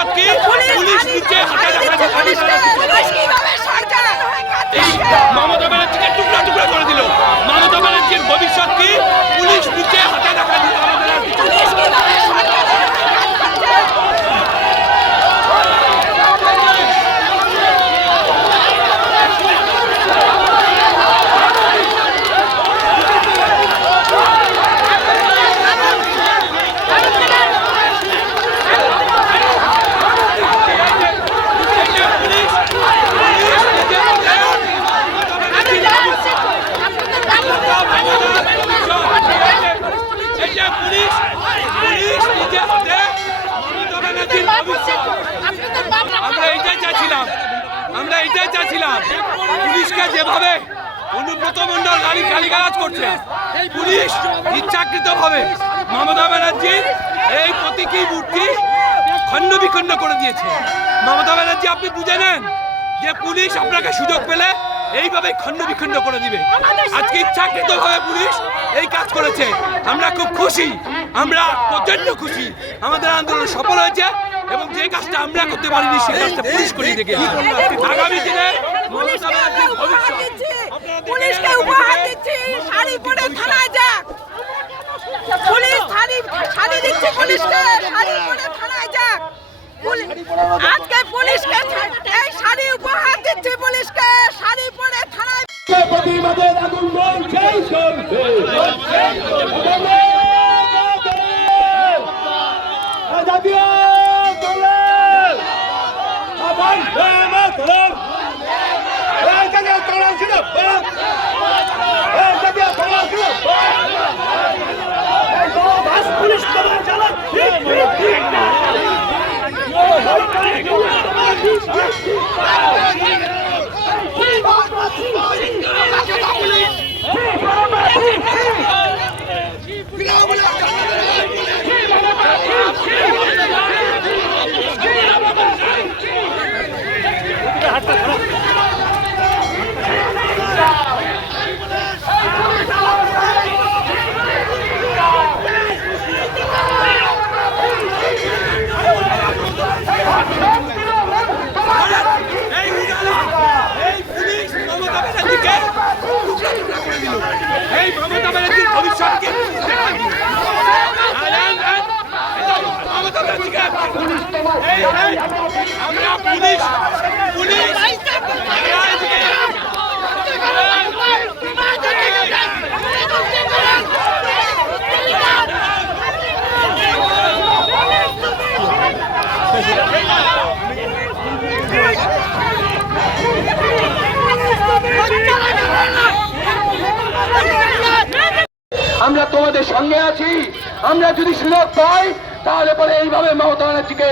aqui. এইটাই চাচ্ছিলাম। পুলিশকে যেভাবে অনুব্রত মন্ডল গাড়ি গালিগালাজ করছে পুলিশ ইচ্ছাকৃত ভাবে মমতা ব্যানার্জির এই প্রতীকী মূর্তি খণ্ড বিখণ্ড করে দিয়েছে। মমতা ব্যানার্জি, আপনি বুঝে নেন যে পুলিশ আপনাকে সুযোগ পেলে এইভাবে খণ্ড বিখণ্ড করে দিবে। আজকে ইচ্ছাকৃত ভাবে পুলিশ এই কাজ করেছে। আমরা খুব খুশি, আমরা প্রচণ্ড খুশি। আমাদের আন্দোলন সফল হয়েছে। এবং যে কাজটা আমরা করতে পারিনি সেই কাজটা পুলিশ করে দেখে আগামী দিনে পুলিশকে উপহার দিচ্ছি শাড়ি পরে থানায় যাক। পুলিশ শাড়ি শাড়ি দিচ্ছে পুলিশকে শাড়ি পরে থানায় যাক। আজকে পুলিশকে এই শাড়ি উপহার দিচ্ছি পুলিশকে শাড়ি পরে থানায় প্রতিবাদের আগুন বলছেই চলবে জাতীয় দলের আবার মাতরম এই জাতীয় দলের ছিল এই জাতীয় দলের ছিল এই দল দাস পুলিশ তোমার চালাক ঠিক ঠিক ঠিক না এই উড়ালা, এই পুলিশ মমতা ব্যানার্জিকে টুকরা টুকরা করে দিল। এই মমতা ব্যানার্জির ভবিষ্যৎকে দেখা দিল। আর এই- এই- এটা মমতা ব্যানার্জিকে এই- এই, আমরা তোমাদের সঙ্গে আছি। আমরা যদি সুযোগ পাই তাহলে পরে এইভাবে মমতা ব্যানার্জিকে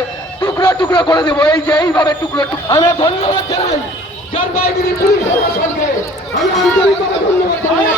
টুকরো টুকরো করে দেবো, এই যে এইভাবে টুকরো আমরা ধন্যবাদ জানাই, যার বাইরে আমি আন্তরিকভাবে ধন্যবাদ জানাই।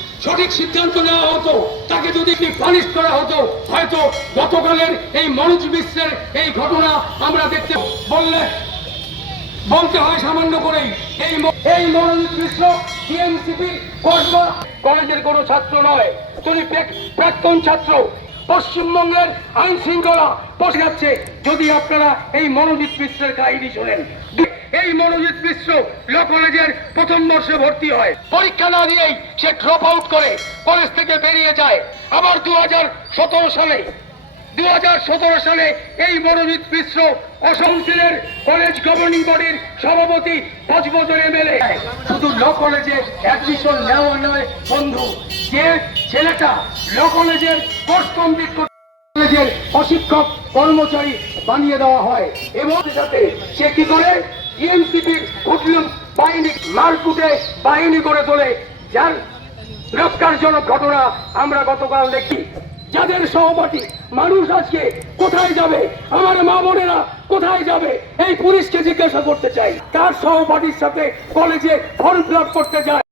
সঠিক সিদ্ধান্ত নেওয়া হতো, তাকে যদি পানিশ করা হতো, হয়তো গতকালের এই মনোজ মিশ্রের এই ঘটনা আমরা দেখতে বললে বলতে হয় সামান্য করেই, এই এই মনোনীত মিশ্র টিএমসিপির কলেজের কোনো ছাত্র নয়, তিনি প্রাক্তন ছাত্র। পশ্চিমবঙ্গের আইন শৃঙ্খলা বসে যাচ্ছে। যদি আপনারা এই মনোজিৎ মিশ্রের কাহিনী শোনেন এই মনোজিৎ মিশ্র ল কলেজের প্রথম বর্ষে ভর্তি হয়। পরীক্ষা না দিয়েই সে ড্রপ আউট করে কলেজ থেকে বেরিয়ে যায় আবার দু সালে। দু সালে এই মনোজিৎ মিশ্র অসংসিলের কলেজ গভর্নিং বডির সভাপতি পাঁচ বছর এমএলএ। শুধু ল কলেজে অ্যাডমিশন নেওয়া নয় বন্ধু যে ছেলেটা ল কলেজের কোর্স কমপ্লিট কলেজের অশিক্ষক কর্মচারী বানিয়ে দেওয়া হয় এবং সাথে সে কি করে? ইএমসিপির কুটলুম বাহিনী, মারকুটে বাহিনী করে তোলে। যার তিরস্কারজনক ঘটনা আমরা গতকাল দেখি। যাদের সহপাঠী মানুষ আজকে কোথায় যাবে? আমার মা বোনেরা কোথায় যাবে? এই পুলিশকে জিজ্ঞাসা করতে চাই। তার সহপাঠীর সাথে কলেজে ফর্ম ফিল করতে যায়?